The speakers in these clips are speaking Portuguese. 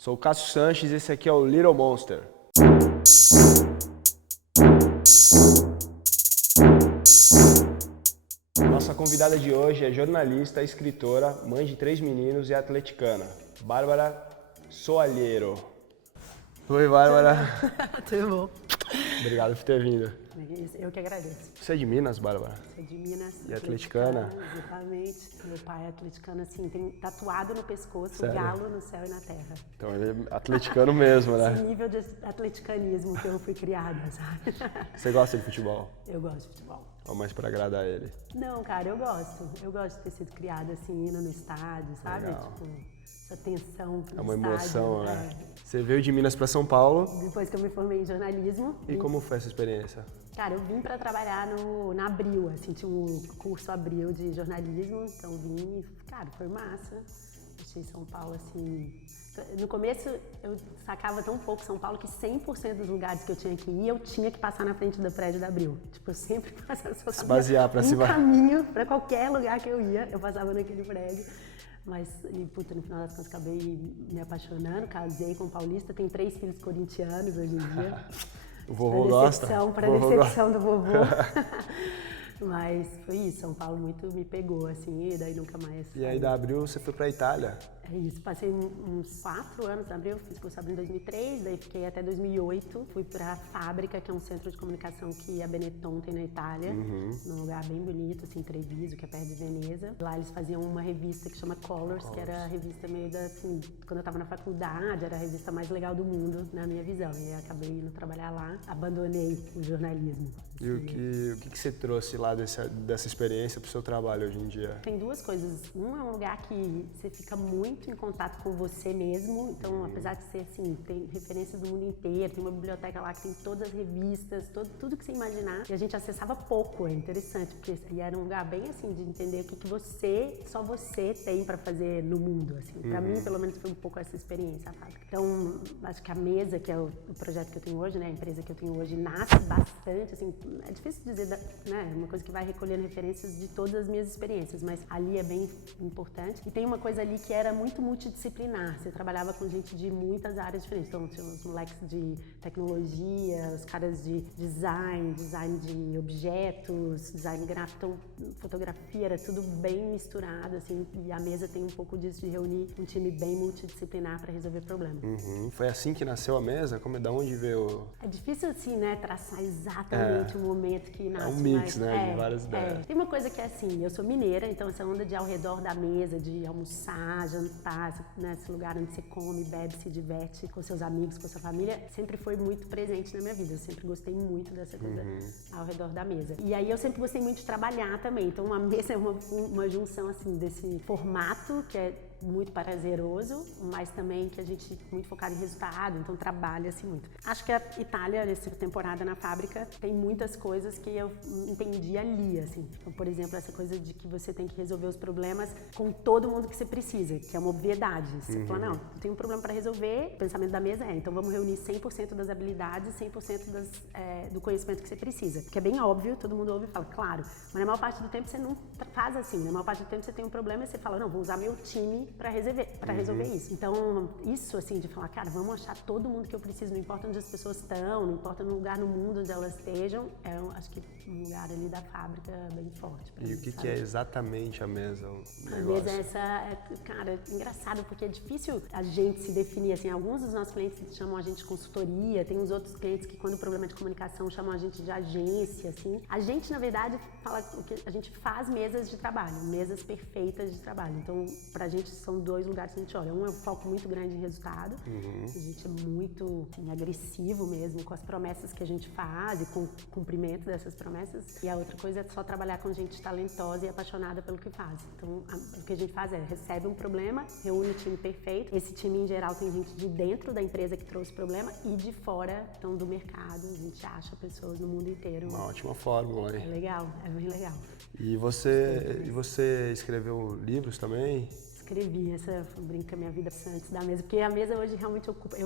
Sou o Cássio Sanches e esse aqui é o Little Monster. Nossa convidada de hoje é jornalista, escritora, mãe de 3 meninos e atleticana, Bárbara Soalheiro. Oi, Bárbara. Tudo bom? Obrigado por ter vindo. Eu que agradeço. Você é de Minas, Bárbara? Sou de Minas. E atleticana? Exatamente. Meu pai é atleticano, assim, tem tatuado no pescoço Sério? o galo no céu e na terra. Então ele é atleticano mesmo, Esse né? nível de atleticanismo que eu fui criada, sabe? Você gosta de futebol? Eu gosto de futebol. Ou mais pra agradar ele? Não, cara, eu gosto. Eu gosto de ter sido criada assim, indo no estádio, sabe? Legal. Tipo, essa tensão no É uma estádio, emoção, né? Você veio de Minas pra São Paulo. Depois que eu me formei em jornalismo. E como foi essa experiência? Cara, eu vim pra trabalhar na Abril, assim, tinha um curso Abril de jornalismo, então vim e, cara, foi massa. Achei São Paulo, assim... No começo, eu sacava tão pouco São Paulo que 100% dos lugares que eu tinha que ir, eu tinha que passar na frente do prédio da Abril. Tipo, eu sempre passava, só Se basear pra cima. caminho pra qualquer lugar que eu ia, eu passava naquele prédio. Mas, puta, no final das contas, acabei me apaixonando, casei com um paulista, tenho 3 filhos corintianos hoje em dia. O vovô gosta? Para decepção do vovô. Mas foi isso, São Paulo muito me pegou, assim, e daí nunca mais. E aí da Abril você foi pra Itália? É isso, passei uns 4 anos na Abril, fiz curso Abril em 2003, daí fiquei até 2008, fui pra Fábrica, que é um centro de comunicação que a Benetton tem na Itália, num lugar bem bonito, assim, Treviso, que é perto de Veneza. Lá eles faziam uma revista que chama Colors, que era a revista meio da, assim, quando eu tava na faculdade, era a revista mais legal do mundo, na minha visão, e eu acabei indo trabalhar lá, abandonei o jornalismo. E o que você trouxe lá dessa experiência pro seu trabalho hoje em dia? Tem 2 coisas. Um é um lugar que você fica muito em contato com você mesmo. Então, apesar de ser assim, tem referências do mundo inteiro, tem uma biblioteca lá que tem todas as revistas, tudo que você imaginar. E a gente acessava pouco, é interessante, porque era um lugar bem assim de entender o que só você tem para fazer no mundo. Assim. Para mim, pelo menos, foi um pouco essa experiência, a fábrica. Então, acho que a Mesa, que é o projeto que eu tenho hoje, né, a empresa que eu tenho hoje, nasce bastante, assim, é difícil dizer, né, uma coisa que vai recolhendo referências de todas as minhas experiências, mas ali é bem importante. E tem uma coisa ali que era muito multidisciplinar, você trabalhava com gente de muitas áreas diferentes, então tinha os moleques de tecnologia, os caras de design de objetos, design gráfico, então fotografia, era tudo bem misturado, assim, e a Mesa tem um pouco disso de reunir um time bem multidisciplinar para resolver problemas. Foi assim que nasceu a Mesa? Da onde veio? É difícil, assim, né, traçar exatamente o momento que nasce. É um mix, né, de várias ideias. Tem uma coisa que é assim, eu sou mineira, então essa onda de ao redor da mesa, de almoçar, jantar, né, esse lugar onde você come, bebe, se diverte com seus amigos, com sua família, sempre foi muito presente na minha vida. Eu sempre gostei muito dessa coisa ao redor da mesa. E aí eu sempre gostei muito de trabalhar também, então uma mesa é uma junção, assim, desse formato, que é muito prazeroso, mas também que a gente muito focado em resultado, então trabalha-se muito. Acho que a Itália, nessa temporada na Fábrica, tem muitas coisas que eu entendi ali, assim. Então, por exemplo, essa coisa de que você tem que resolver os problemas com todo mundo que você precisa, que é uma obviedade. Você fala, não, eu tenho um problema para resolver, o pensamento da mesa então vamos reunir 100% das habilidades, 100% do conhecimento que você precisa. Porque é bem óbvio, todo mundo ouve e fala, claro, mas na maior parte do tempo você não faz assim, na maior parte do tempo você tem um problema e você fala, não, vou usar meu time para resolver isso. Então, isso assim, de falar, cara, vamos achar todo mundo que eu preciso, não importa onde as pessoas estão, não importa no lugar no mundo onde elas estejam, acho que um lugar ali da Fábrica bem forte. E o que é exatamente a Mesa? A Mesa é essa, cara, engraçado, porque é difícil a gente se definir, assim, alguns dos nossos clientes chamam a gente de consultoria, tem os outros clientes que quando o problema é de comunicação chamam a gente de agência, assim. A gente, na verdade, fala que a gente faz mesas de trabalho, mesas perfeitas de trabalho. Então, pra gente são 2 lugares que a gente olha. Um é um foco muito grande em resultado, a gente é muito assim, agressivo mesmo com as promessas que a gente faz e com o cumprimento dessas promessas. E a outra coisa é só trabalhar com gente talentosa e apaixonada pelo que faz. Então, o que a gente faz é recebe um problema, reúne o time perfeito. Esse time, em geral, tem gente de dentro da empresa que trouxe o problema e de fora, então, do mercado. A gente acha pessoas no mundo inteiro. Uma ótima fórmula, hein? É legal, é bem legal. E você escreveu livros também? escrevi, essa brinca minha vida antes da mesa, porque a mesa hoje realmente ocupa,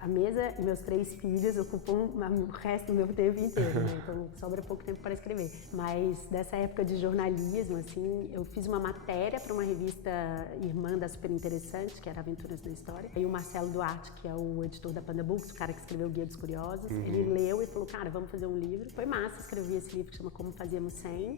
a mesa e meus 3 filhos ocupam o resto do meu tempo inteiro, né? Então sobra pouco tempo para escrever. Mas dessa época de jornalismo, assim, eu fiz uma matéria para uma revista irmã da Super Interessante, que era Aventuras na História, e o Marcelo Duarte, que é o editor da Panda Books, o cara que escreveu o Guia dos Curiosos, ele leu e falou, cara, vamos fazer um livro. Foi massa, escrevi esse livro que chama Como Fazíamos 100,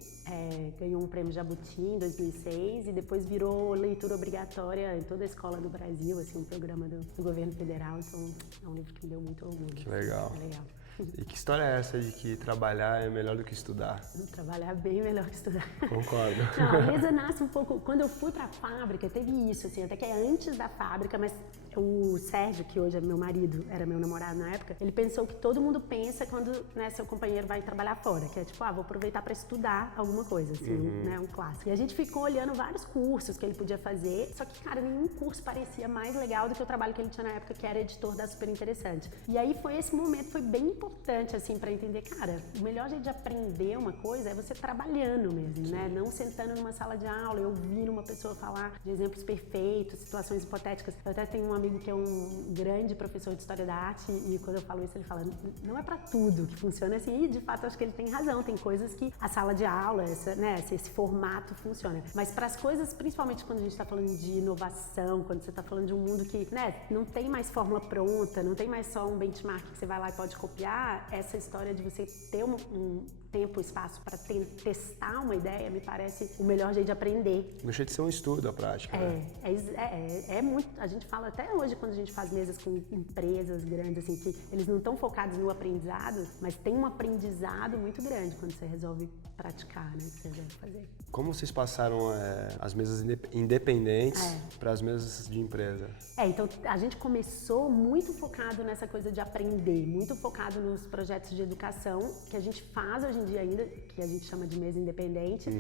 ganhou um prêmio Jabuti em 2006 e depois virou leitura obrigatória em toda a escola do Brasil, assim, um programa do governo federal, então é um livro que me deu muito orgulho. Que legal. É legal. E que história é essa de que trabalhar é melhor do que estudar? Trabalhar é bem melhor que estudar. Concordo. Não, a mesa nasce um pouco... Quando eu fui pra fábrica, teve isso, assim, até que é antes da fábrica, mas o Sérgio, que hoje é meu marido, era meu namorado na época, ele pensou que todo mundo pensa quando, né, seu companheiro vai trabalhar fora, que é tipo, vou aproveitar pra estudar alguma coisa, assim, né, um clássico. E a gente ficou olhando vários cursos que ele podia fazer, só que, cara, nenhum curso parecia mais legal do que o trabalho que ele tinha na época, que era editor da Super Interessante. E aí foi esse momento, foi bem importante, assim, pra entender, cara, o melhor jeito de aprender uma coisa é você trabalhando mesmo, né, não sentando numa sala de aula e ouvindo uma pessoa falar de exemplos perfeitos, situações hipotéticas. Eu até tenho um amigo que é um grande professor de História da Arte e quando eu falo isso ele fala, não é pra tudo que funciona assim, e de fato eu acho que ele tem razão, tem coisas que a sala de aula, esse formato funciona, mas para as coisas, principalmente quando a gente está falando de inovação, quando você está falando de um mundo que, né, não tem mais fórmula pronta, não tem mais só um benchmark que você vai lá e pode copiar, essa história de você ter um tempo, espaço para testar uma ideia, me parece o melhor jeito de aprender. Deixa de ser um estudo a prática, né? É muito, a gente fala até hoje quando a gente faz mesas com empresas grandes, assim, que eles não estão focados no aprendizado, mas tem um aprendizado muito grande quando você resolve praticar, né, que você deve fazer. Como vocês passaram as mesas independentes para as mesas de empresa? Então a gente começou muito focado nessa coisa de aprender, muito focado nos projetos de educação que a gente faz hoje em dia ainda, que a gente chama de mesa independente,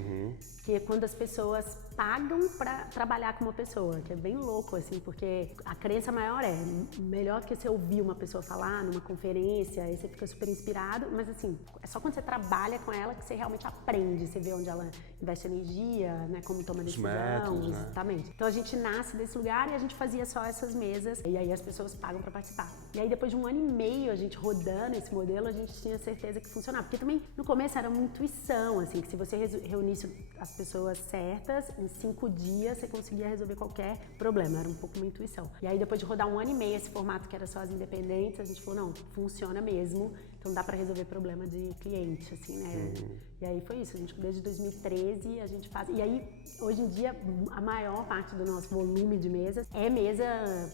que é quando as pessoas pagam para trabalhar com uma pessoa, que é bem louco, assim, porque a crença maior é melhor que você ouvir uma pessoa falar numa conferência, aí você fica super inspirado, mas assim, é só quando você trabalha com ela que você realmente aprende, você vê onde ela investe energia, né, como toma decisão, métodos, né? Exatamente. Então a gente nasce desse lugar e a gente fazia só essas mesas, e aí as pessoas pagam para participar. E aí depois de 1 ano e meio a gente rodando esse modelo, a gente tinha certeza que funcionava, porque também no começo era uma intuição, assim, que se você reunisse as pessoas certas, em 5 dias você conseguia resolver qualquer problema, era um pouco uma intuição. E aí depois de rodar 1 ano e meio esse formato que era só as independentes, a gente falou, não, funciona mesmo, então dá para resolver problema de cliente, assim, né? E aí foi isso, a gente desde 2013 a gente faz, e aí hoje em dia a maior parte do nosso volume de mesas é mesa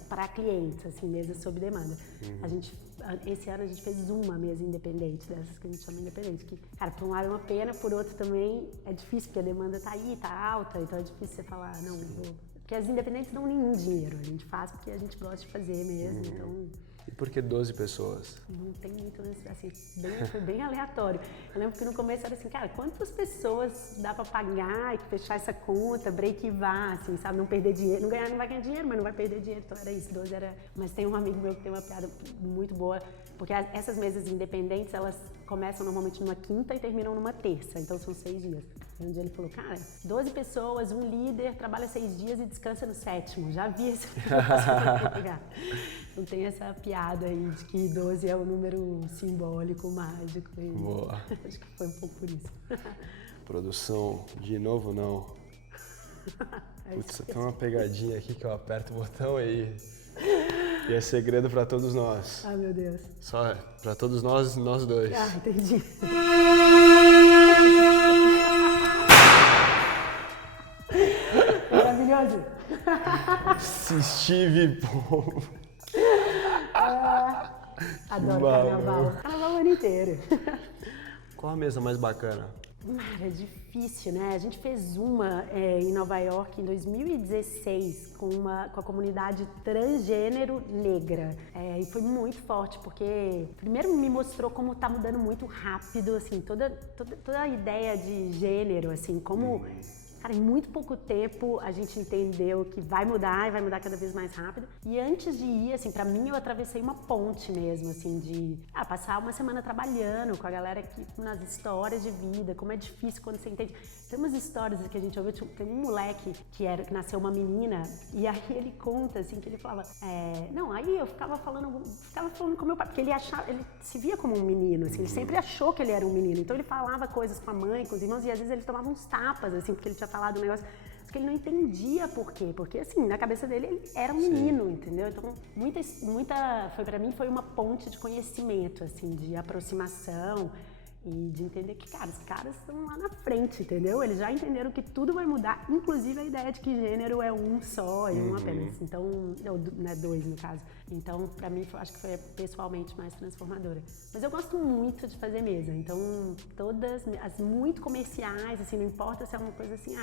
para clientes, assim, mesa sob demanda. Esse ano a gente fez uma mesa independente, dessas que a gente chama independente, que, cara, por um lado é uma pena, por outro também é difícil, porque a demanda tá aí, tá alta, então é difícil você falar, não, vou... Porque as independentes não dão nenhum dinheiro, a gente faz porque a gente gosta de fazer mesmo, então... E por que 12 pessoas? Não tem muito, assim, foi bem aleatório. Eu lembro que no começo era assim, cara, quantas pessoas dá pra pagar e fechar essa conta, break-even, assim, sabe, não perder dinheiro, não vai ganhar dinheiro, mas não vai perder dinheiro, então era isso, 12 era... Mas tem um amigo meu que tem uma piada muito boa, porque essas mesas independentes, elas começam normalmente numa quinta e terminam numa terça, então são 6 dias. E um dia ele falou, cara, 12 pessoas, um líder, trabalha 6 dias e descansa no 7º, já vi esse negócio. Então tem essa piada aí de que 12 é o número simbólico, mágico. E boa. Acho que foi um pouco por isso. Produção, de novo não. Putz, tem uma pegadinha aqui que eu aperto o botão e é segredo pra todos nós. Ai, meu Deus. Só pra todos nós dois. Entendi. Maravilhoso. Steve Pombo. Adoro carnaval. Carnaval o ano inteiro. Qual a mesa mais bacana? É difícil, né? A gente fez uma em Nova York em 2016 com a comunidade transgênero negra. E foi muito forte, porque primeiro me mostrou como tá mudando muito rápido, assim, toda a ideia de gênero, assim, como Cara, em muito pouco tempo a gente entendeu que vai mudar e vai mudar cada vez mais rápido. E antes de ir, assim, pra mim eu atravessei uma ponte mesmo, assim, de passar uma semana trabalhando com a galera aqui nas histórias de vida, como é difícil quando você entende. Tem umas histórias que a gente ouviu, tem um moleque que nasceu uma menina, e aí ele conta, assim, que ele falava, não, aí eu ficava falando com meu pai, porque ele se via como um menino, assim, ele sempre achou que ele era um menino, então ele falava coisas com a mãe, com os irmãos, e às vezes ele tomava uns tapas, assim, porque ele tinha falado um negócio que ele não entendia por quê, porque assim, na cabeça dele ele era um menino, entendeu? Então, foi pra mim foi uma ponte de conhecimento, assim, de aproximação e de entender que, cara, os caras estão lá na frente, entendeu? Eles já entenderam que tudo vai mudar, inclusive a ideia de que gênero é um só e um apenas, então, né, dois no caso. Então, pra mim, acho que foi pessoalmente mais transformadora. Mas eu gosto muito de fazer mesa, então todas as muito comerciais, assim, não importa se é uma coisa assim,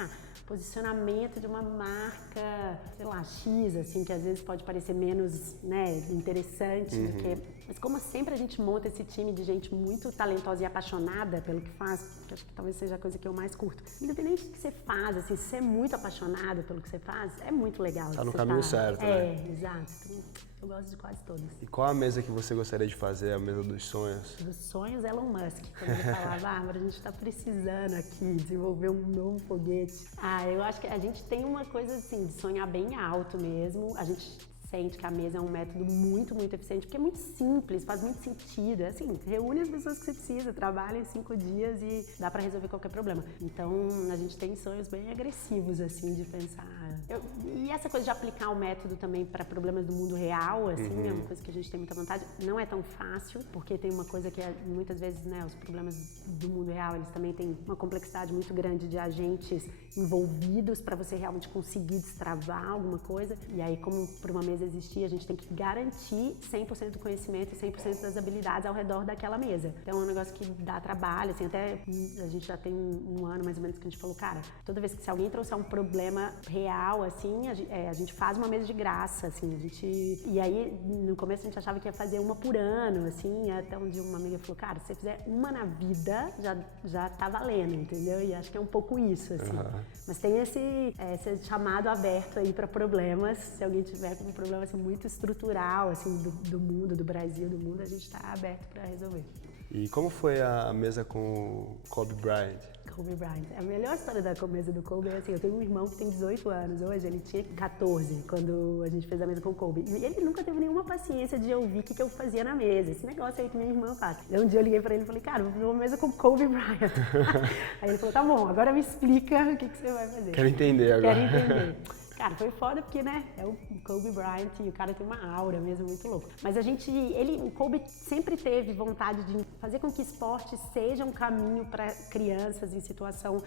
posicionamento de uma marca, sei lá, X, assim, que às vezes pode parecer menos, né, interessante do que... Mas como sempre a gente monta esse time de gente muito talentosa e apaixonada pelo que faz, que acho que talvez seja a coisa que eu mais curto. Independente do que você faz, assim, se você é muito apaixonado pelo que você faz, é muito legal. Tá no caminho certo, né? Exato. Então, eu gosto de quase todas. E qual a mesa que você gostaria de fazer, a mesa dos sonhos? Dos sonhos, Elon Musk. Quando ele falava, Bárbara, a gente está precisando aqui desenvolver um novo foguete. Eu acho que a gente tem uma coisa assim, de sonhar bem alto mesmo. A gente sente que a mesa é um método muito, muito eficiente, porque é muito simples, faz muito sentido. É assim, reúne as pessoas que você precisa, trabalha em 5 dias e dá pra resolver qualquer problema. Então, a gente tem sonhos bem agressivos, assim, de pensar... E essa coisa de aplicar o método também para problemas do mundo real, assim, é uma coisa que a gente tem muita vontade. Não é tão fácil, porque tem uma coisa que muitas vezes, né, os problemas do mundo real, eles também têm uma complexidade muito grande de agentes envolvidos para você realmente conseguir destravar alguma coisa. E aí, como por uma mesa existir, a gente tem que garantir 100% do conhecimento e 100% das habilidades ao redor daquela mesa. Então é um negócio que dá trabalho, assim, até a gente já tem um ano mais ou menos que a gente falou, cara, toda vez que se alguém trouxer um problema real, assim, a gente faz uma mesa de graça, assim, e aí no começo a gente achava que ia fazer uma por ano, assim, até um dia uma amiga falou, cara, se você fizer uma na vida, já tá valendo, entendeu? E acho que é um pouco isso, assim. Mas tem esse chamado aberto aí para problemas, se alguém tiver com um problema assim, muito estrutural, assim, do mundo, do Brasil, do mundo, a gente está aberto para resolver. E como foi a mesa com o Kobe Bryant? Kobe Bryant. A melhor história da mesa do Kobe é assim, eu tenho um irmão que tem 18 anos hoje, ele tinha 14 quando a gente fez a mesa com o Kobe. E ele nunca teve nenhuma paciência de ouvir o que eu fazia na mesa, esse negócio aí que minha irmã faz. Então um dia eu liguei pra ele e falei, cara, vou fazer uma mesa com o Kobe Bryant. Aí ele falou, tá bom, agora me explica o que você vai fazer. Quero entender agora. Quero entender. Cara, foi foda porque, né, é o Kobe Bryant e o cara tem uma aura mesmo muito louco. Mas o Kobe sempre teve vontade de fazer com que esporte seja um caminho para crianças em situação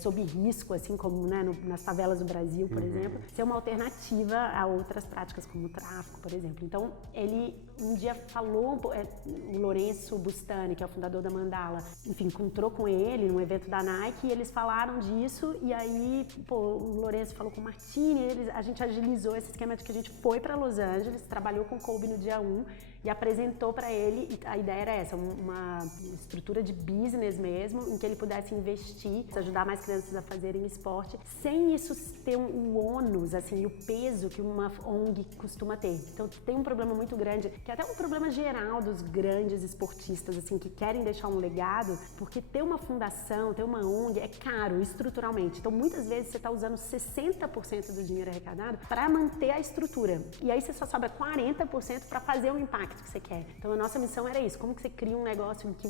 sob risco, assim como, né, nas favelas do Brasil, por exemplo, ser uma alternativa a outras práticas como o tráfico, por exemplo. Então, ele um dia falou, o Lourenço Bustani, que é o fundador da Mandala, enfim, encontrou com ele num evento da Nike e eles falaram disso e aí, o Lourenço falou com o Martin, a gente agilizou esse esquema de que a gente foi para Los Angeles, trabalhou com o Kobe no dia 1 e apresentou para ele, e a ideia era essa, uma estrutura de business mesmo, em que ele pudesse investir, ajudar mais crianças a fazerem esporte, sem isso ter o ônus, assim, o peso que uma ONG costuma ter. Então tem um problema muito grande, que é até um problema geral dos grandes esportistas, assim, que querem deixar um legado, porque ter uma fundação, ter uma ONG é caro estruturalmente. Então muitas vezes você está usando 60% do dinheiro arrecadado para manter a estrutura. E aí você só sobra 40% para fazer o impacto que você quer. Então a nossa missão era isso, como que você cria um negócio em que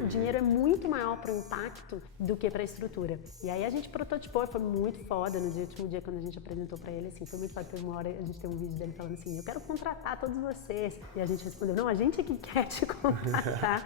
o dinheiro é muito maior para o impacto do que para a estrutura. E aí a gente prototipou, foi muito foda no último dia quando a gente apresentou para ele, assim, foi muito foda. Teve uma hora, a gente tem um vídeo dele falando assim, eu quero contratar todos vocês. E a gente respondeu, não, a gente é que quer te contratar.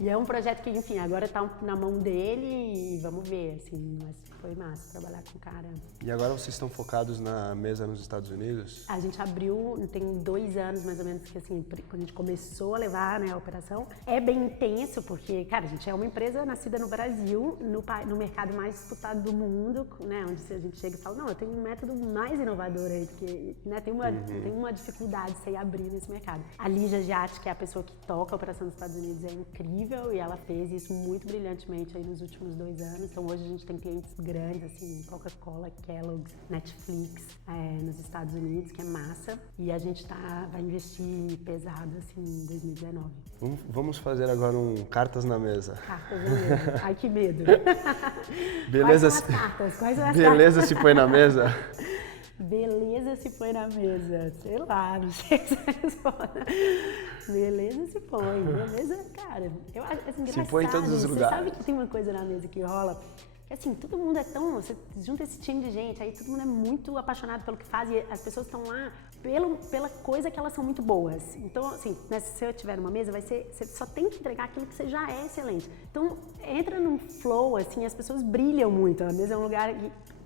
E é um projeto que, enfim, agora tá na mão dele e vamos ver, assim, mas foi massa trabalhar com o cara. E agora vocês estão focados na mesa nos Estados Unidos? A gente abriu, tem 2 anos mais ou menos, que assim, quando a gente começou a levar, né, a operação, é bem intenso, porque, cara, a gente é uma empresa nascida no Brasil, no mercado mais disputado do mundo, né, onde a gente chega e fala, não, eu tenho um método mais inovador aí, porque, né, tem uma dificuldade de você abrir nesse mercado. A Lígia Giatti, que é a pessoa que toca a operação nos Estados Unidos, é incrível, e ela fez isso muito brilhantemente aí nos últimos 2 anos. Então hoje a gente tem clientes grandes, assim, Coca-Cola, Kellogg's, Netflix, nos Estados Unidos, que é massa. E a gente vai investir pesado, assim, em 2019. Vamos fazer agora um cartas na mesa. Cartas na mesa. Ai, que medo. Beleza. Quais são as cartas? Quais são as Beleza cartas? se põe na mesa? Beleza se põe na mesa. Sei lá, não sei se é resposta. Beleza se põe. Beleza, cara. Eu acho engraçado. Se põe em todos os lugares. Você sabe que tem uma coisa na mesa que rola? Que assim, todo mundo é tão... Você junta esse time de gente, aí todo mundo é muito apaixonado pelo que faz e as pessoas estão lá pela coisa que elas são muito boas. Então, assim, né, se você tiver numa mesa, você só tem que entregar aquilo que você já é excelente. Então, entra num flow, assim, as pessoas brilham muito. A mesa é um lugar...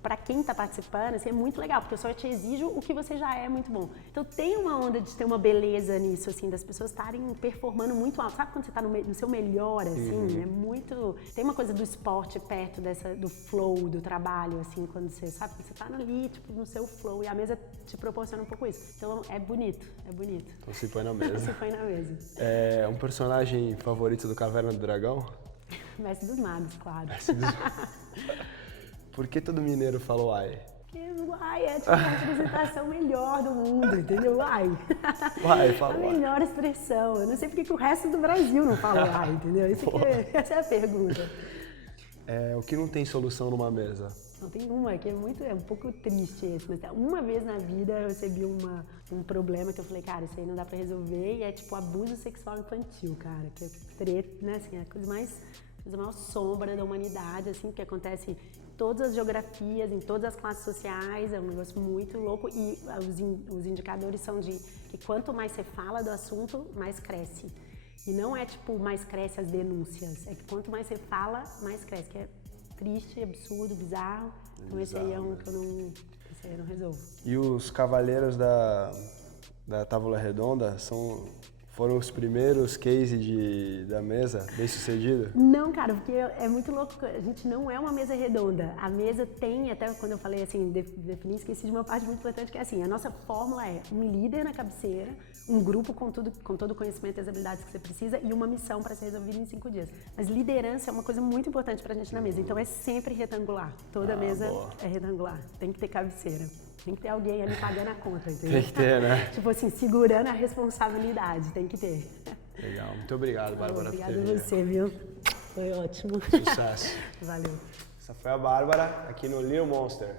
Para quem está participando, assim, é muito legal, porque eu só te exijo o que você já é muito bom. Então tem uma onda de ter uma beleza nisso, assim, das pessoas estarem performando muito alto. Sabe quando você está no seu melhor, assim? É muito... Tem uma coisa do esporte perto do flow, do trabalho, assim, quando você sabe que você está ali, tipo, no seu flow, e a mesa te proporciona um pouco isso. Então é bonito, é bonito. Então se põe na mesa. Se põe na mesa. É um personagem favorito do Caverna do Dragão? Mestre dos Magos, claro. Mestre dos... Por que todo mineiro fala uai? Porque uai é tipo a representação melhor do mundo, entendeu? Uai. Uai, fala uai. A melhor expressão. Eu não sei porque que o resto do Brasil não fala uai, entendeu? Essa é a pergunta. O que não tem solução numa mesa? Não, tem uma que é um pouco triste esse, mas uma vez na vida eu recebi um problema que eu falei, cara, isso aí não dá pra resolver, e é tipo abuso sexual infantil, cara, que é treta, né, assim, é a coisa maior sombra da humanidade, assim, que acontece em todas as geografias, em todas as classes sociais, é um negócio muito louco, e os indicadores são de que quanto mais você fala do assunto, mais cresce. E não é tipo, mais cresce as denúncias, é que quanto mais você fala, mais cresce, que é triste, absurdo, bizarro. Então esse aí é um que eu não resolvo. E os cavaleiros da Távola Redonda foram os primeiros cases da mesa bem sucedido? Não, cara, porque é muito louco. A gente não é uma mesa redonda. A mesa tem, até quando eu falei assim, definir, esqueci de uma parte muito importante, que é assim, a nossa fórmula é um líder na cabeceira, um grupo com todo o conhecimento e as habilidades que você precisa e uma missão para ser resolvida em 5 dias. Mas liderança é uma coisa muito importante pra gente na mesa, então é sempre retangular. Toda mesa é retangular, tem que ter cabeceira. Tem que ter alguém ali pagando a conta, entendeu? Tem que ter, né? Tipo assim, segurando a responsabilidade, tem que ter. Legal, muito obrigado, Bárbara. Obrigada a você, viu? Foi ótimo. Sucesso. Valeu. Essa foi a Bárbara aqui no Little Monster.